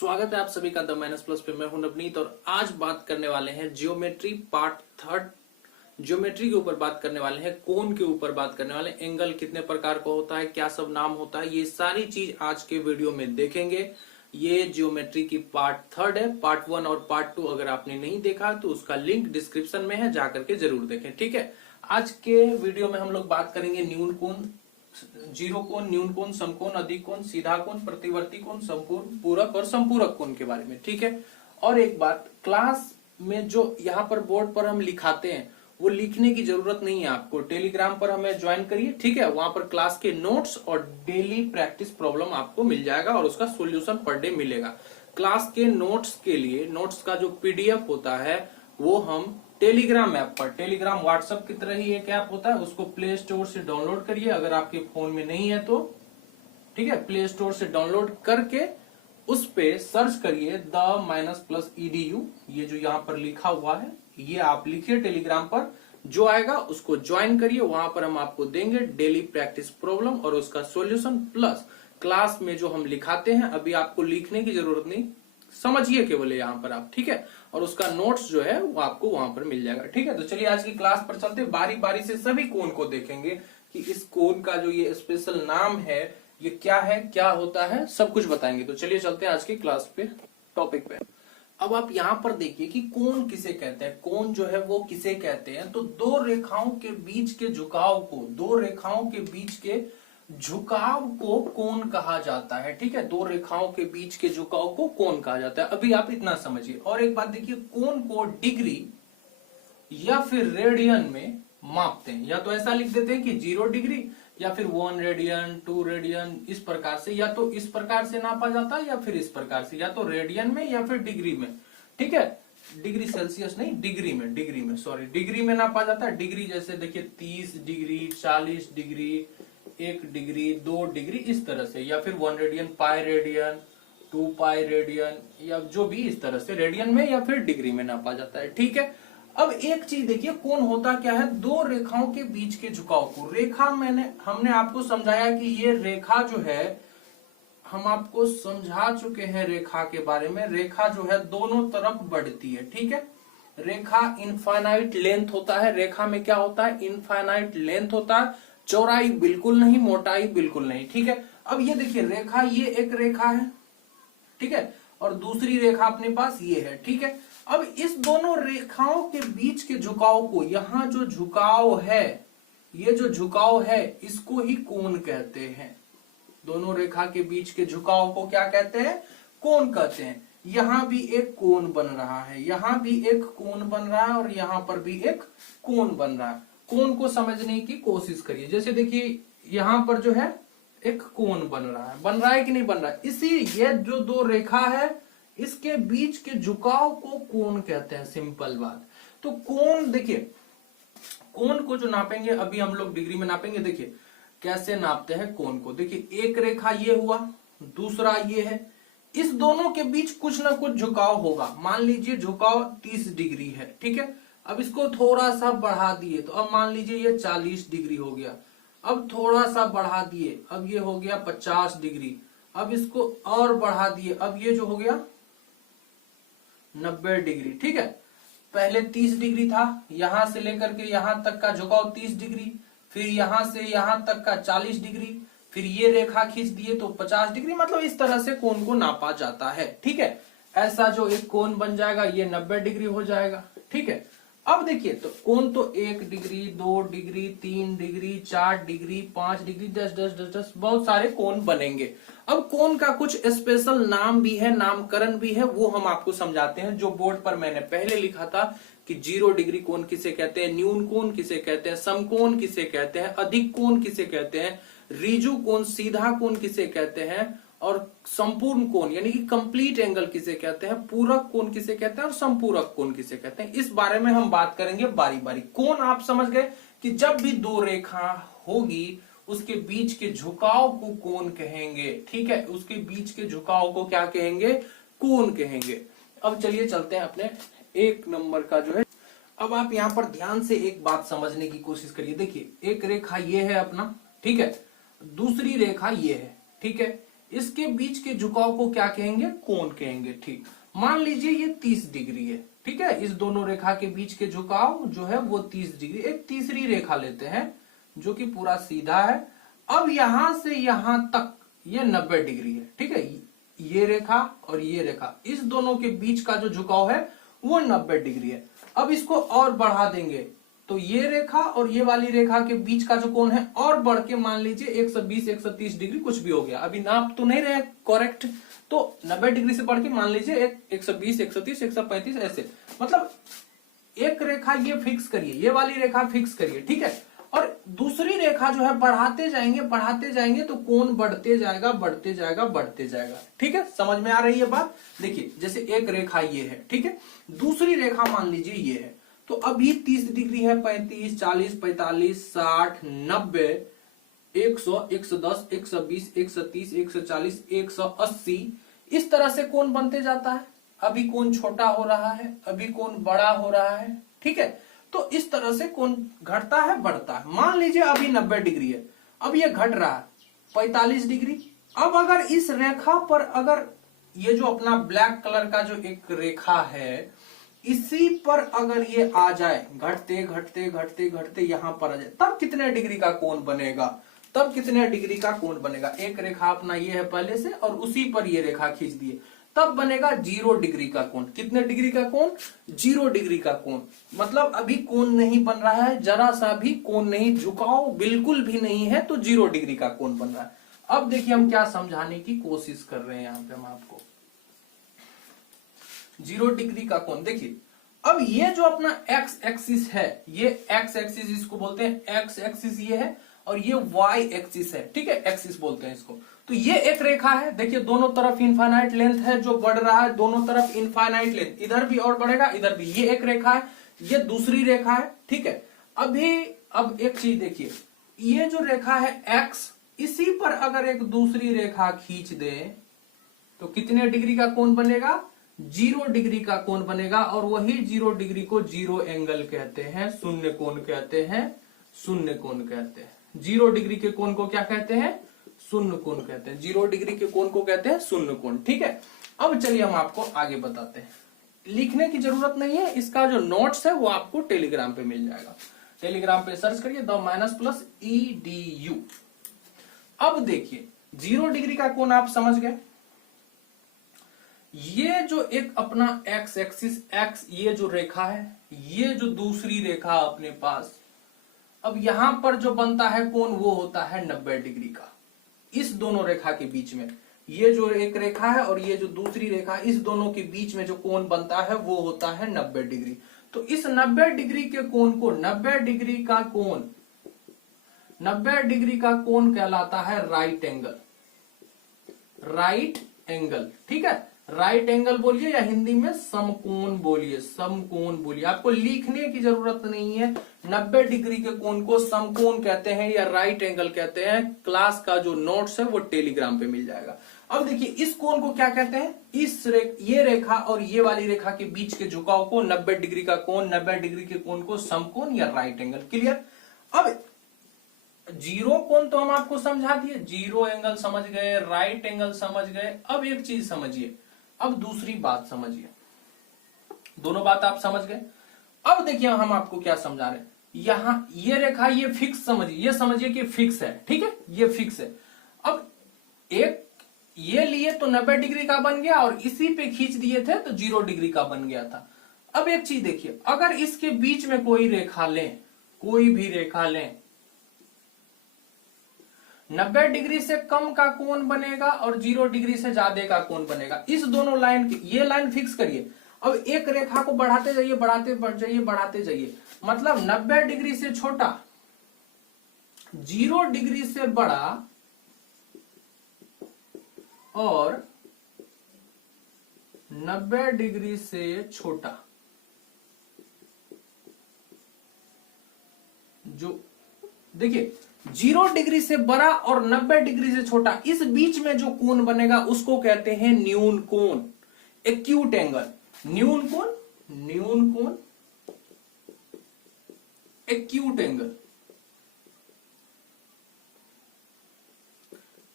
स्वागत है आप सभी का द माइनस प्लस पे। मैं हूं नवनीत और आज बात करने वाले हैं जियोमेट्री पार्ट थर्ड। जियोमेट्री के ऊपर बात करने वाले हैं, कोण के ऊपर बात करने वाले हैं, एंगल कितने प्रकार का होता है, क्या सब नाम होता है, ये सारी चीज आज के वीडियो में देखेंगे। ये जियोमेट्री की पार्ट थर्ड है। पार्ट वन और पार्ट टू अगर आपने नहीं देखा तो उसका लिंक डिस्क्रिप्शन में है, जाकर के जरूर देखें। ठीक है, आज के वीडियो में हम लोग बात करेंगे न्यून कोण, जीरो कोण, न्यून कोण, समकोण, अधिक कोण, सीधा कोण, प्रतिवर्ती कोण, संपूर्ण, पूरक और संपूरक कोण के बारे में। ठीक है, और एक बात, क्लास में जो यहाँ पर बोर्ड पर हम लिखाते हैं वो लिखने की जरूरत नहीं है आपको। टेलीग्राम पर हमें ज्वाइन करिए, ठीक है, वहां पर क्लास के नोट्स और डेली प्रैक्टिस प्रॉब्लम आपको मिल जाएगा और उसका सोल्यूशन पर डे मिलेगा। क्लास के नोट्स के लिए नोट्स का जो पीडीएफ होता है वो हम टेलीग्राम ऐप पर, टेलीग्राम व्हाट्सएप की तरह ही एक ऐप होता है, उसको प्ले स्टोर से डाउनलोड करिए अगर आपके फोन में नहीं है तो। ठीक है, प्ले स्टोर से डाउनलोड करके उस पे सर्च करिए द माइनस प्लस EDU, ये जो यहाँ पर लिखा हुआ है ये आप लिखिए टेलीग्राम पर, जो आएगा उसको ज्वाइन करिए। वहां पर हम आपको देंगे डेली प्रैक्टिस प्रॉब्लम और उसका सॉल्यूशन, प्लस क्लास में जो हम लिखाते हैं अभी आपको लिखने की जरूरत नहीं, समझिए केवल यहाँ पर आप। ठीक है, और उसका नोट्स जो है वो आपको वहां पर मिल जाएगा। ठीक है, तो चलिए आज की क्लास पर चलते, बारी बारी से सभी कोण को देखेंगे कि इस कोण का जो ये स्पेशल नाम है ये क्या है, क्या होता है, सब कुछ बताएंगे। तो चलिए चलते हैं आज की क्लास पे, टॉपिक पे। अब आप यहाँ पर देखिए कि कोण किसे कहते हैं, कोण जो है वो किसे कहते हैं। तो दो रेखाओं के बीच के झुकाव को, दो रेखाओं के बीच के झुकाव को कोण कहा जाता है। ठीक है, दो रेखाओं के बीच के झुकाव को कोण कहा जाता है। अभी आप इतना समझिए। और एक बात देखिए, कोण को डिग्री या फिर रेडियन में मापते हैं, या तो ऐसा लिख देते हैं कि 0 डिग्री या फिर 1 रेडियन, 2 रेडियन, इस प्रकार से, या तो इस प्रकार से नापा जाता है या फिर इस प्रकार से, या तो रेडियन में या फिर डिग्री में। ठीक है, डिग्री सेल्सियस नहीं, डिग्री में सॉरी, डिग्री में नापा जाता है। डिग्री जैसे देखिए 30 डिग्री, 40 डिग्री, 1 डिग्री, 2 डिग्री, इस तरह से, या फिर 1 radian, pi radian, 2 pi radian, या जो भी इस तरह से रेडियन में या फिर डिग्री में नापा जाता है। ठीक है, अब एक चीज देखिए, कोण होता क्या है, दो रेखाओं के बीच के झुकाव को। रेखा हमने आपको समझाया कि ये रेखा जो है, हम आपको समझा चुके हैं रेखा के बारे में। रेखा जो है दोनों तरफ बढ़ती है। ठीक है, रेखा इनफाइनाइट लेंथ होता है। रेखा में क्या होता है, इनफाइनाइट लेंथ होता है, चौड़ाई बिल्कुल नहीं, मोटाई बिल्कुल नहीं। ठीक है, अब ये देखिए रेखा, ये एक रेखा है, ठीक है, और दूसरी रेखा अपने पास ये है। ठीक है, अब इस दोनों रेखाओं के बीच के झुकाव को, यहां जो झुकाव है, ये जो झुकाव है इसको ही कोण कहते हैं। दोनों रेखा के बीच के झुकाव को क्या कहते हैं, कोण कहते हैं। यहां भी एक कोण बन रहा है, यहां भी एक कोण बन रहा है, और यहां पर भी एक कोण बन रहा है। कोण को समझने की कोशिश करिए। जैसे देखिए यहां पर जो है एक कोण बन रहा है कि नहीं बन रहा है। इसी ये जो दो रेखा है इसके बीच के झुकाव को कोण कहते हैं, सिंपल बात। तो कोण देखिए, कोण को जो नापेंगे अभी हम लोग डिग्री में नापेंगे। देखिए कैसे नापते हैं कोण को। देखिए एक रेखा ये हुआ, दूसरा ये है, इस दोनों के बीच कुछ ना कुछ झुकाव होगा। मान लीजिए झुकाव 30 डिग्री है। ठीक है, अब इसको थोड़ा सा बढ़ा दिए तो अब मान लीजिए ये 40 डिग्री हो गया। अब थोड़ा सा बढ़ा दिए, अब ये हो गया 50 डिग्री। अब इसको और बढ़ा दिए, अब ये जो हो गया 90 डिग्री। ठीक है, पहले 30 डिग्री था, यहां से लेकर के यहां तक का झुकाव 30 डिग्री, फिर यहां से यहां तक का 40 डिग्री, फिर ये रेखा खींच दिए तो 50 डिग्री। मतलब इस तरह से कोण को नापा जाता है। ठीक है, ऐसा जो एक कोण बन जाएगा ये 90 डिग्री हो जाएगा। ठीक है, अब देखिए तो कोण तो 1 degree, 2 degree, 3 degree, 4 degree, 5 degree, 10 10 10 10 बहुत सारे कोण बनेंगे। अब कोण का कुछ स्पेशल नाम भी है, नामकरण भी है, वो हम आपको समझाते हैं। जो बोर्ड पर मैंने पहले लिखा था कि 0 डिग्री कोण किसे कहते हैं, न्यून कोण किसे कहते हैं, समकोण किसे कहते हैं, अधिक कोण किसे कहते हैं, ऋजु कोण, सीधा कोण किसे कहते हैं, और संपूर्ण कोण यानी कि कंप्लीट एंगल किसे कहते हैं, पूरक कोण किसे कहते हैं, और संपूरक कोण किसे कहते हैं। इस बारे में हम बात करेंगे बारी बारी। कोण आप समझ गए कि जब भी दो रेखा होगी उसके बीच के झुकाव को कोण कहेंगे। ठीक है, उसके बीच के झुकाव को क्या कहेंगे, कोण कहेंगे। अब चलिए चलते हैं अपने 1 नंबर का जो है। अब आप यहां पर ध्यान से एक बात समझने की कोशिश करिए। देखिए एक रेखा ये है अपना, ठीक है, दूसरी रेखा ये है। ठीक है, इसके बीच के झुकाव को क्या कहेंगे? कोण कहेंगे। ठीक, मान लीजिए ये 30 डिग्री है, ठीक है, इस दोनों रेखा के बीच के झुकाव जो है वो 30 डिग्री। एक तीसरी रेखा लेते हैं जो कि पूरा सीधा है। अब यहां से यहां तक ये 90 डिग्री है, ठीक है, ये रेखा और ये रेखा, इस दोनों के बीच का जो झुकाव है वो 90 डिग्री है। अब इसको और बढ़ा देंगे तो ये रेखा और ये वाली रेखा के बीच का जो कोण है और बढ़ के मान लीजिए 120 130 डिग्री कुछ भी हो गया, अभी नाप तो नहीं रहे करेक्ट, तो 90 डिग्री से बढ़ के मान लीजिए 120 130 135 ऐसे, मतलब एक रेखा ये फिक्स करिए, ये वाली रेखा फिक्स करिए, ठीक है, और दूसरी रेखा जो है बढ़ाते जाएंगे तो कोण बढ़ते जाएगा बढ़ते जाएगा बढ़ते जाएगा। ठीक है, समझ में आ रही है बात? देखिए जैसे एक रेखा ये है, ठीक है, दूसरी रेखा मान लीजिए ये है, तो अभी 30 डिग्री है, 35 40 45 60 90 100 110 120 130 140 180 इस तरह से कोण बनते जाता है। अभी कोण छोटा हो रहा है, अभी कोण बड़ा हो रहा है, ठीक है, तो इस तरह से कोण घटता है बढ़ता है। मान लीजिए अभी 90 डिग्री है, अब ये घट रहा है 45 डिग्री। अब अगर इस रेखा पर अगर ये जो अपना ब्लैक कलर का जो एक रेखा है इसी पर अगर ये आ जाए घटते घटते घटते घटते यहां पर आ जाए, तब कितने डिग्री का कोण बनेगा? तब कितने डिग्री का कोण बनेगा? एक रेखा अपना ये है पहले से और उसी पर ये रेखा खींच दिए, तब बनेगा 0 डिग्री का कोण। कितने डिग्री का कोण? 0 डिग्री का कोण। मतलब अभी कोण नहीं बन रहा है, जरा सा भी कोण नहीं, झुकाव बिल्कुल भी नहीं है, तो 0 डिग्री का कोण बन रहा है। अब देखिए हम क्या समझाने की कोशिश कर रहे हैं यहां पे हम आपको। 0 डिग्री का कोण देखिए, अब ये जो अपना एक्स एक्सिस है, ये एक्स एक्सिस इसको बोलते हैं, एक्स एक्सिस ये है और ये वाई एक्सिस है, ठीक है, एक्सिस बोलते हैं इसको। तो ये एक रेखा है, देखिए दोनों तरफ इनफाइनाइट लेंथ है जो बढ़ रहा है, दोनों तरफ इनफाइनाइट लेंथ, इधर भी और बढ़ेगा इधर भी। ये एक रेखा है, ये दूसरी रेखा है, ठीक है। अभी अब एक चीज देखिए, ये जो रेखा है एक्स, इसी पर अगर एक दूसरी रेखा खींच दे तो कितने डिग्री का कोण बनेगा? 0 डिग्री का कोण बनेगा। और वही 0 डिग्री को जीरो एंगल कहते हैं, शून्य कोण कहते हैं, शून्य कोण कहते हैं। 0 डिग्री के कोण को क्या कहते हैं? शून्य कोण कहते हैं। 0 डिग्री के कोण को कहते हैं शून्य कोण, ठीक है। अब चलिए हम आपको आगे बताते हैं, लिखने की जरूरत नहीं है, इसका जो नोट्स है वो आपको टेलीग्राम पे मिल जाएगा। टेलीग्राम पे सर्च करिए द-edu। अब देखिए 0 डिग्री का कोण आप समझ गए। ये जो एक अपना एक्स एक्सिस, एक्स ये जो रेखा है, ये जो दूसरी रेखा अपने पास, अब यहां पर जो बनता है कोण वो होता है 90 डिग्री का। इस दोनों रेखा के बीच में ये जो एक रेखा है और ये जो दूसरी रेखा, इस दोनों के बीच में जो कोण बनता है वो होता है 90 डिग्री। तो इस 90 डिग्री के कोण को 90 डिग्री का कोण, 90 डिग्री का कोण कहलाता है राइट एंगल। राइट एंगल, ठीक है, राइट एंगल बोलिए या हिंदी में समकोण बोलिए, समकोण बोलिए, आपको लिखने की जरूरत नहीं है। 90 डिग्री के कोण को समकोण कहते हैं या राइट एंगल कहते हैं। क्लास का जो नोट्स है वो टेलीग्राम पे मिल जाएगा। अब देखिए इस कोण को क्या कहते हैं? ये रेखा और ये वाली रेखा के बीच के झुकाव को 90 डिग्री का कोण, 90 डिग्री के कोण को समकोण या राइट एंगल। क्लियर? अब 0 कोण तो हम आपको समझा दिए, 0 एंगल समझ गए, राइट एंगल समझ गए। अब एक चीज समझिए, अब दूसरी बात समझिए, दोनों बात आप समझ गए। अब देखिए हम आपको क्या समझा रहे हैं, यहां ये रेखा ये फिक्स समझिए, ये समझिए कि फिक्स है, ठीक है, ये फिक्स है। अब एक ये लिए तो 90 डिग्री का बन गया और इसी पे खींच दिए थे तो 0 डिग्री का बन गया था। अब एक चीज देखिए, अगर इसके बीच में कोई रेखा लें, कोई भी रेखा लें, 90 डिग्री से कम का कोण बनेगा और 0 डिग्री से ज्यादा का कोण बनेगा। इस दोनों लाइन की ये लाइन फिक्स करिए। अब एक रेखा को बढ़ाते जाइए, बढ़ाते जाइए, बढ़ाते जाइए, मतलब 90 डिग्री से छोटा, 0 डिग्री से बड़ा और 90 डिग्री से छोटा। जो देखिए 0 डिग्री से बड़ा और 90 डिग्री से छोटा, इस बीच में जो कोण बनेगा उसको कहते हैं न्यून कोण, एक्यूट एंगल। न्यून कोण, न्यून कोण, एक्यूट एंगल।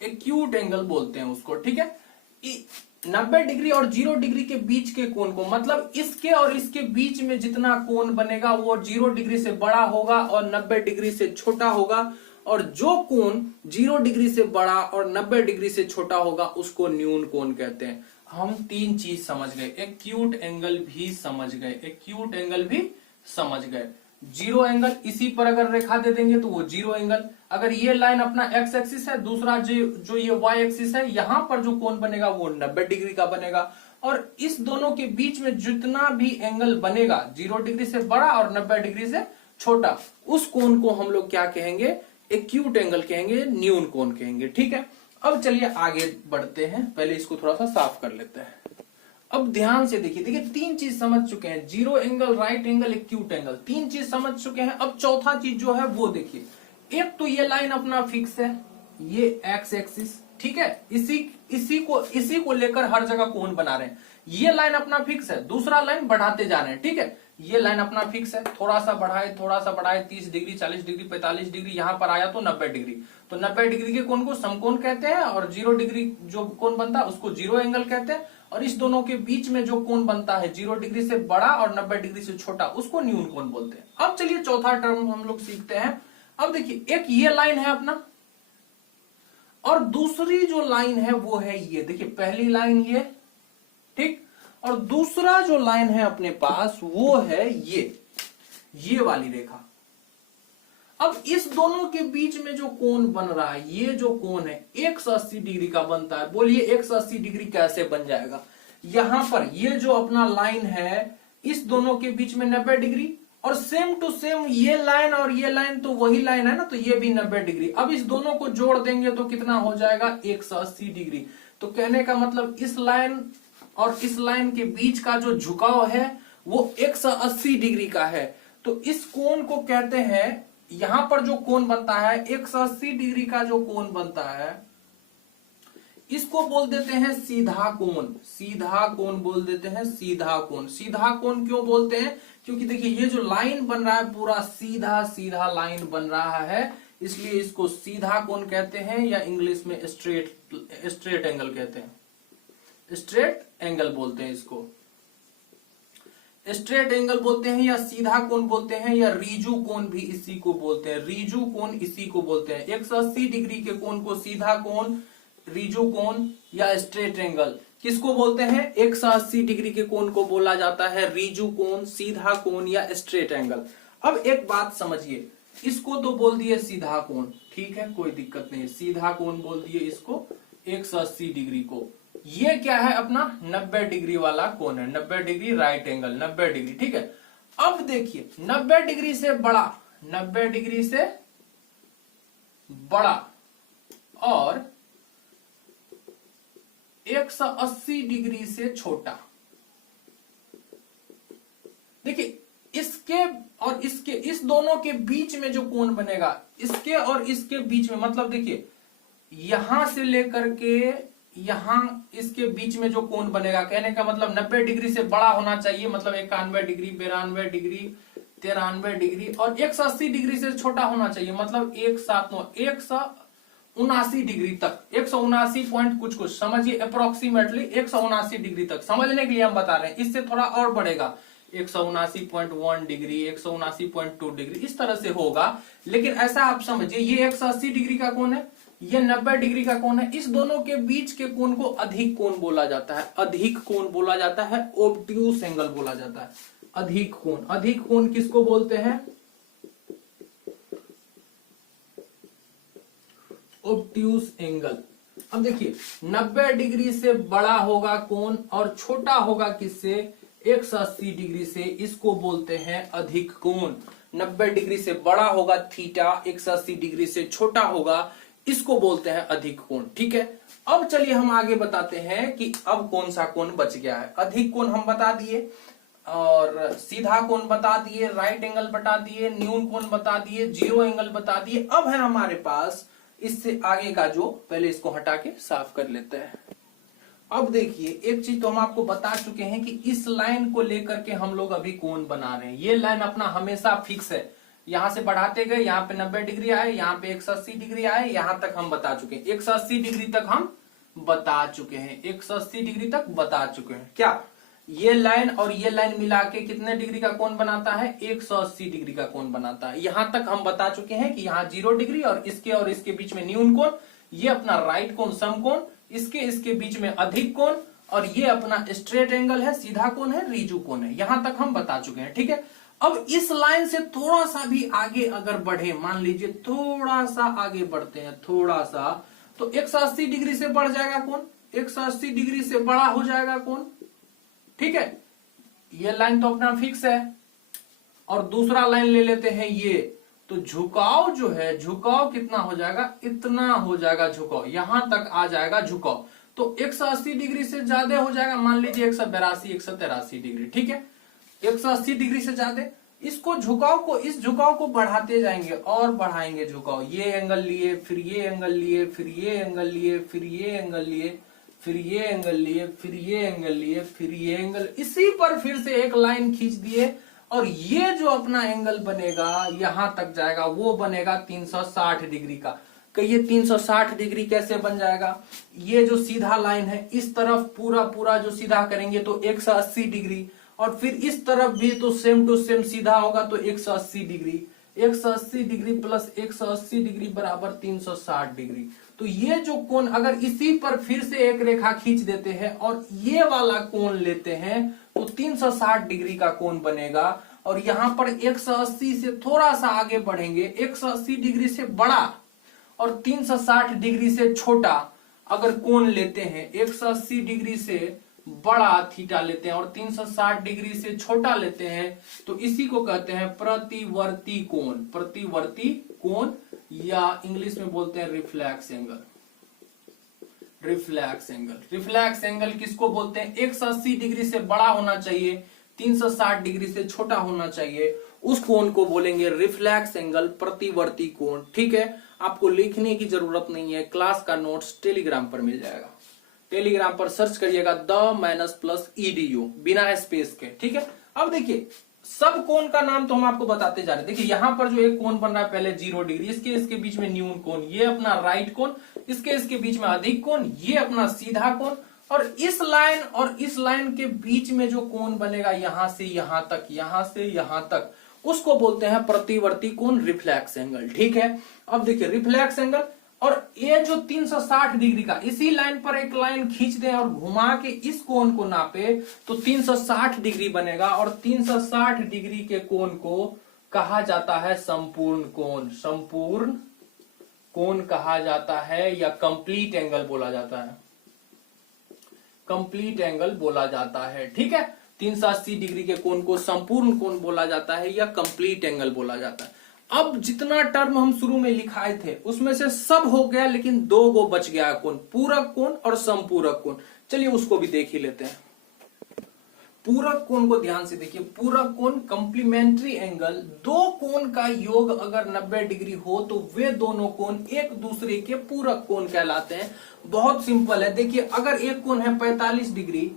एक्यूट एंगल बोलते हैं उसको, ठीक है। 90 डिग्री और 0 डिग्री के बीच के कोण को, मतलब इसके और इसके बीच में जितना कोण बनेगा वो 0 डिग्री से बड़ा होगा और 90 डिग्री से छोटा होगा, और जो कोण 0 डिग्री से बड़ा और 90 डिग्री से छोटा होगा उसको न्यून कोण कहते हैं। हम तीन चीज समझ गए, एक्यूट एंगल भी समझ गए, एक्यूट एंगल भी समझ गए। जीरो एंगल, इसी पर अगर रेखा दे देंगे तो वो जीरो एंगल। अगर ये लाइन अपना एक्स एक्सिस है, दूसरा जो ये वाई एक्सिस है, यहां पर जो कोण बनेगा वो 90 डिग्री का बनेगा, और इस दोनों के बीच में जितना भी एंगल बनेगा 0 डिग्री से बड़ा और 90 डिग्री से छोटा, उस कोण को हम लोग क्या कहेंगे, एक्यूट एंगल कहेंगे, न्यून कोण कहेंगे, ठीक है। अब चलिए आगे बढ़ते हैं, पहले इसको थोड़ा सा साफ कर लेते हैं। अब ध्यान से देखिए, देखिए तीन चीज समझ चुके हैं, zero angle, right angle, acute angle, तीन चीज समझ चुके हैं। अब चौथा चीज जो है वो देखिए, एक तो ये लाइन अपना फिक्स है, ये एक्स एक्सिस, ठीक है, इसी को लेकर हर जगह कोण बना रहे हैं। ये लाइन अपना फिक्स है, दूसरा लाइन बढ़ाते जा रहे हैं, ठीक है। ये लाइन अपना फिक्स है, थोड़ा सा बढ़ाए 30 डिग्री, 40 डिग्री, 45 डिग्री, यहां पर आया तो 90 डिग्री। तो 90 डिग्री के कोण को समकोण कहते हैं, और 0 डिग्री जो कोण बनता है उसको जीरो एंगल कहते हैं, और इस दोनों के बीच में जो कोण बनता है 0 डिग्री से बड़ा और 90 डिग्री से छोटा, उसको न्यून कोण बोलते हैं। अब चलिए चौथा टर्म हम लोग सीखते हैं। अब देखिए, एक ये लाइन है अपना, और दूसरी जो लाइन है वो है ये, देखिए पहली लाइन ये, ठीक, और दूसरा जो लाइन है अपने पास वो है ये वाली रेखा। अब इस दोनों के बीच में जो कोण बन रहा है, ये जो कोण है 180 डिग्री का बनता है। बोलिए 180 डिग्री कैसे बन जाएगा? यहां पर ये जो अपना लाइन है, इस दोनों के बीच में 90 डिग्री, और सेम टू सेम ये लाइन और ये लाइन तो वही लाइन है ना, तो ये भी 90 डिग्री। अब इस दोनों को जोड़ देंगे तो कितना हो जाएगा, 180 डिग्री। तो कहने का मतलब इस लाइन और इस लाइन के बीच का जो झुकाव है वो 180 डिग्री का है। तो इस कोण को कहते हैं, यहां पर जो कोण बनता है 180 डिग्री का जो कोण बनता है, इसको बोल देते हैं सीधा कोण। सीधा कोण बोल देते हैं, सीधा कोण। सीधा कोण क्यों बोलते हैं? क्योंकि देखिए ये जो लाइन बन रहा है पूरा सीधा सीधा लाइन बन रहा है, इसलिए इसको सीधा कोण कहते हैं, या इंग्लिश में स्ट्रेट एंगल कहते हैं, स्ट्रेट एंगल बोलते हैं इसको। स्ट्रेट एंगल बोलते हैं, या सीधा कोण बोलते हैं, या रीजू कोण भी इसी को बोलते हैं। रीजू कोण इसी को बोलते हैं। 180 डिग्री के कोण को सीधा कोण, रीजू कोण या स्ट्रेट एंगल किसको बोलते हैं? 180 डिग्री के कोण को बोला जाता है रीजू कोण, सीधा कोण या स्ट्रेट एंगल। अब एक बात समझिए, इसको तो बोल दिए सीधा कोण, ठीक है, कोई दिक्कत नहीं, सीधा कोण बोल दिए इसको 180 डिग्री को। ये क्या है अपना 90 डिग्री वाला कोण है, 90 डिग्री राइट एंगल, 90 डिग्री, ठीक है। अब देखिए 90 डिग्री से बड़ा, 90 डिग्री से बड़ा और 180 डिग्री से छोटा। देखिए इसके और इसके, इस दोनों के बीच में जो कोण बनेगा, इसके और इसके बीच में, मतलब देखिए यहां से लेकर के यहां इसके बीच में जो कोण बनेगा, कहने का मतलब 90 डिग्री से बड़ा होना चाहिए, मतलब 91 डिग्री, 92 डिग्री, 93 डिग्री, और 180 डिग्री से छोटा होना चाहिए, मतलब 179 डिग्री तक, 179 पॉइंट कुछ कुछ, समझिए अप्रोक्सीमेटली 179 डिग्री तक। समझने के लिए हम बता रहे हैं, इससे थोड़ा और बढ़ेगा, 179.1 डिग्री, 179.2 डिग्री, इस तरह से होगा। लेकिन ऐसा आप समझिए, ये 180 डिग्री का कोण है, ये 90 डिग्री का कोण है, इस दोनों के बीच के कोण को अधिक कोण बोला जाता है, अधिक कोण बोला जाता है, ऑब्ट्यूस एंगल बोला जाता है, अधिक कोण। अधिक कोण किसको बोलते हैं? Obtuse angle. अब देखिए 90 डिग्री से बड़ा होगा कोण और छोटा होगा किससे? 180 डिग्री से, इसको बोलते हैं अधिक कोण। 90 डिग्री से बड़ा होगा थीटा, 180 डिग्री से छोटा होगा, इसको बोलते हैं अधिक कोण, ठीक है। अब चलिए हम आगे बताते हैं कि अब कौन सा कोण बच गया है। अधिक कोण हम बता दिए, और सीधा कोण बता दिए, राइट एंगल बता दिए, न्यून कोण बता दिए, जीरो एंगल बता दिए। अब है हमारे पास इससे आगे का, जो पहले इसको हटा के साफ कर लेते हैं। अब देखिए एक चीज तो हम आपको बता चुके हैं कि इस लाइन को लेकर के हम लोग अभी कोण बना रहे हैं। ये लाइन अपना हमेशा फिक्स है, यहां से बढ़ाते गए, यहाँ पे 90 डिग्री आए, यहाँ पे 180 डिग्री आए, यहां तक हम बता चुके हैं। 180 डिग्री तक हम बता चुके हैं, 180 डिग्री तक बता चुके हैं। क्या ये लाइन और ये लाइन मिला के कितने डिग्री का कोण बनाता है? 180 डिग्री का कोण बनाता है। यहां तक हम बता चुके हैं कि यहाँ 0 डिग्री और इसके बीच में न्यून कोण, ये अपना राइट कोण समकोण, इसके बीच में अधिक कोण, और ये अपना स्ट्रेट एंगल है, सीधा कोण है, रिजु कोण है। यहां तक हम बता चुके हैं, ठीक है। अब इस लाइन से थोड़ा सा भी आगे अगर बढ़े, मान लीजिए थोड़ा सा आगे बढ़ते हैं, थोड़ा सा, तो 180 डिग्री से बढ़ जाएगा कोण, 180 डिग्री से बड़ा हो जाएगा कोण, ठीक है। ये लाइन तो अपना फिक्स है, और दूसरा लाइन ले लेते हैं ये, तो झुकाव जो है, झुकाव कितना हो जाएगा? इतना हो जाएगा झुकाव, यहां तक आ जाएगा झुकाव। तो 180 डिग्री से ज्यादा हो जाएगा, मान लीजिए 182 183 डिग्री, ठीक है। 180 डिग्री से ज्यादा, इसको झुकाव को, इस झुकाव को बढ़ाते जाएंगे और बढ़ाएंगे झुकाव। ये एंगल लिए, फिर ये एंगल लिए, फिर ये एंगल लिए, फिर ये एंगल लिए, फिर ये एंगल लिए, फिर ये एंगल लिए, फिर ये एंगल, इसी पर फिर से एक लाइन खींच दिए, और ये जो अपना एंगल बनेगा यहां तक जाएगा, वो बनेगा 360 डिग्री का। कहिए 360 डिग्री कैसे बन जाएगा? ये जो सीधा लाइन है, इस तरफ पूरा जो सीधा करेंगे तो 180 डिग्री, और फिर इस तरफ भी तो सेम टू सेम सीधा होगा तो 180 डिग्री, 180 डिग्री प्लस 180 डिग्री बराबर 360 डिग्री। तो ये जो कोण, अगर इसी पर फिर से एक रेखा खींच देते हैं और ये वाला कोण लेते हैं तो 360 डिग्री का कोण बनेगा। और यहां पर 180 से थोड़ा सा आगे बढ़ेंगे, 180 डिग्री से बड़ा और 360 डिग्री से छोटा अगर कोण लेते हैं, 180 डिग्री से बड़ा थीटा लेते हैं और 360 डिग्री से छोटा लेते हैं, तो इसी को कहते हैं प्रतिवर्ती कोण। प्रतिवर्ती कोण, या इंग्लिश में बोलते हैं reflex angle. Reflex angle, reflex angle किसको बोलते हैं? 180 डिग्री से बड़ा होना चाहिए, 360 डिग्री से छोटा होना चाहिए, उस कोण को बोलेंगे रिफ्लेक्स एंगल, प्रतिवर्ती कोण, ठीक है। आपको लिखने की जरूरत नहीं है, क्लास का नोट्स टेलीग्राम पर मिल जाएगा। टेलीग्राम पर सर्च करिएगा द-edu, बिना स्पेस के, ठीक है। अब देखिए, सब कोण का नाम तो हम आपको बताते जा रहे हैं। देखिए यहां पर जो एक कोण बन रहा है पहले 0 डिग्री, इसके बीच में न्यून कोण, ये अपना राइट कोण, इसके बीच में अधिक कोण, ये अपना सीधा कोण, और इस लाइन और इस लाइन के बीच में जो कोण बनेगा यहां से यहां तक, यहां से यहां तक, उसको बोलते हैं प्रतिवर्ती कोण, रिफ्लेक्स एंगल, ठीक है। अब देखिए रिफ्लेक्स एंगल, और ये जो 360 डिग्री का, इसी लाइन पर एक लाइन खींच दें और घुमा के इस कोण को नापे तो 360 डिग्री बनेगा, और 360 डिग्री के कोण को कहा जाता है संपूर्ण कोण। संपूर्ण कोण कहा जाता है, या कंप्लीट एंगल बोला जाता है, कंप्लीट एंगल बोला जाता है, ठीक है। 380 डिग्री के कोण को संपूर्ण कोण बोला जाता है या कंप्लीट एंगल बोला जाता है। अब जितना टर्म हम शुरू में लिखाए थे उसमें से सब हो गया, लेकिन 2 गो बच गया कोण, पूरक कोण और संपूरक कोण। चलिए उसको भी देख ही लेते हैं। पूरक कोण को ध्यान से देखिए। पूरक कोण, कंप्लीमेंट्री एंगल, दो कोण का योग अगर 90 डिग्री हो तो वे दोनों कोण एक दूसरे के पूरक कोण कहलाते हैं। बहुत सिंपल है, देखिए अगर एक कोण है 45 डिग्री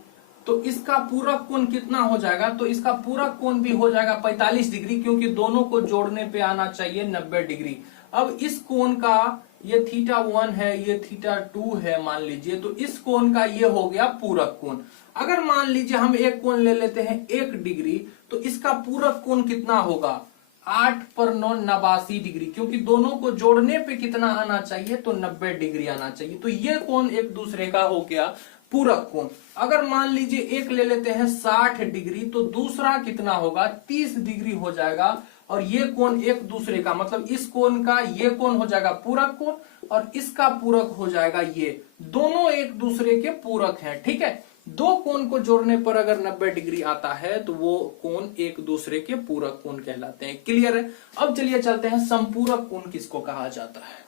तो इसका पूरक कोण कितना हो जाएगा? तो इसका पूरक कोण भी हो जाएगा 45 डिग्री, क्योंकि दोनों को जोड़ने पे आना चाहिए 90 डिग्री। अब इस कोण का, ये θ1 है, ये θ2 है मान लीजिए, तो इस कोण का ये हो गया पूरक कोण। अगर मान लीजिए हम एक कोण ले लेते हैं 1 डिग्री, तो इसका पूरक कोण कितना होगा? 8 पर 9 89 डिग्री, क्योंकि दोनों को जोड़ने पे कितना आना चाहिए? तो 90 डिग्री आना चाहिए। तो ये कोण एक दूसरे का हो गया पूरक कोण। अगर मान लीजिए एक ले लेते हैं 60 डिग्री, तो दूसरा कितना होगा? 30 डिग्री हो जाएगा, और ये कोण एक दूसरे का, मतलब इस कोण का ये कोण हो जाएगा पूरक कोण, और इसका पूरक हो जाएगा ये, दोनों एक दूसरे के पूरक हैं, ठीक है। दो कोण को जोड़ने पर अगर 90 डिग्री आता है तो वो कोण एक दूसरे के पूरक कोण कहलाते हैं। क्लियर है? अब चलिए चलते हैं संपूरक कोण किसको कहा जाता है।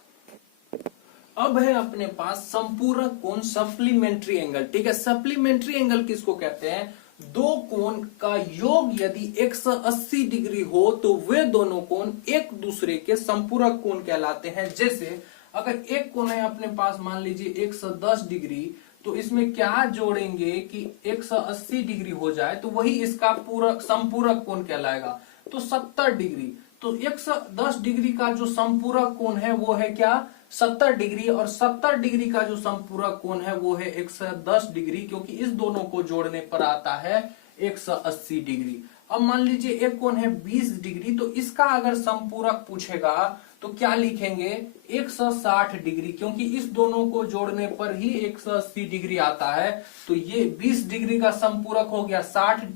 अब है अपने पास संपूरक कोण, सप्लीमेंट्री एंगल, ठीक है। सप्लीमेंट्री एंगल किसको कहते हैं? दो कोण का योग यदि 180 डिग्री हो तो वे दोनों कोण एक दूसरे के संपूरक कोण कहलाते हैं। जैसे अगर एक कोण है अपने पास मान लीजिए 110 डिग्री, तो इसमें क्या जोड़ेंगे कि 180 डिग्री हो जाए, तो वही इसका पूरक संपूरक कोण कहलाएगा। तो 70 डिग्री, तो 110 डिग्री का जो संपूरक कोण है वो है क्या 70 डिग्री, और 70 डिग्री का जो संपूरक कोण है वो है 110 डिग्री, क्योंकि इस दोनों को जोड़ने पर आता है 180 डिग्री। अब मान लीजिए एक कोण है 20 डिग्री, तो इसका अगर संपूरक पूछेगा तो क्या लिखेंगे 160 डिग्री, क्योंकि इस दोनों को जोड़ने पर ही 180 डिग्री आता है। तो ये 20 डिग्री का संपूरक हो गया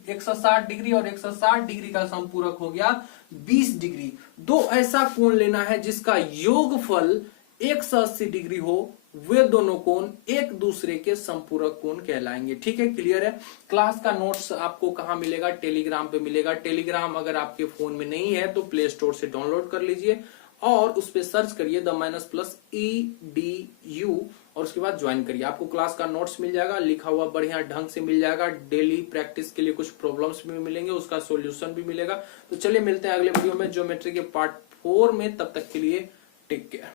160 डिग्री, और 160 डिग्री का संपूरक हो गया 20 डिग्री। दो ऐसा कोण लेना है जिसका योगफल 180 डिग्री हो, वे दोनों कोण एक दूसरे के संपूरक कोण कहलाएंगे। ठीक है, क्लियर है। क्लास का नोट्स आपको कहां मिलेगा? टेलीग्राम पे मिलेगा। टेलीग्राम अगर आपके फोन में नहीं है तो प्ले स्टोर से डाउनलोड कर लीजिए और उस पर सर्च करिए द-EDU और उसके बाद ज्वाइन करिए। आपको क्लास का नोट्स मिल जाएगा, लिखा हुआ बढ़िया ढंग से मिल जाएगा। डेली प्रैक्टिस के लिए कुछ प्रॉब्लम्स भी मिलेंगे, उसका सॉल्यूशन भी मिलेगा। तो चलिए मिलते हैं अगले वीडियो में ज्योमेट्री के पार्ट 4 में। तब तक के लिए टेक केयर।